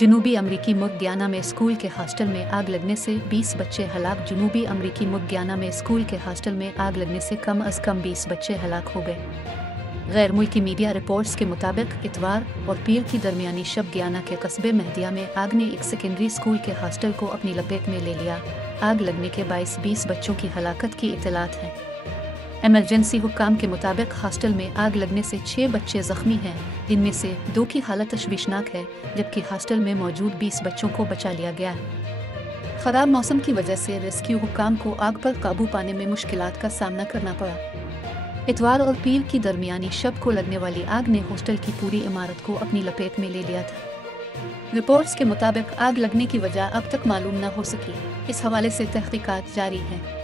जनूबी अमरीकी मुल्क गयाना में स्कूल के हॉस्टल में आग लगने से 20 बच्चे हलाक। जनूबी अमरीकी मुल्क गयाना में स्कूल के हॉस्टल में आग लगने से कम अज़ कम 20 बच्चे हलाक हो गए। गैर मुल्की मीडिया रिपोर्ट्स के मुताबिक इतवार और पीर की दरमियानी शब गयाना के कस्बे मेहदिया में आग ने एक सेकेंडरी स्कूल के हॉस्टल को अपनी लपेट में ले लिया। आग लगने के बायस 20 बच्चों की हलाकत की इत्तलात हैं। इमरजेंसी हुक्काम के मुताबिक हॉस्टल में आग लगने से 6 बच्चे जख्मी हैं, इनमें से 2 की हालत तशवीशनाक है, जबकि हॉस्टल में मौजूद 20 बच्चों को बचा लिया गया है। खराब मौसम की वजह से रेस्क्यू हुक्काम को आग पर काबू पाने में मुश्किलात का सामना करना पड़ा। इतवार और पीर की दरमियानी शब को लगने वाली आग ने हॉस्टल की पूरी इमारत को अपनी लपेट में ले लिया था। रिपोर्ट्स के मुताबिक आग लगने की वजह अब तक मालूम न हो सकी। इस हवाले से तहकीकात जारी है।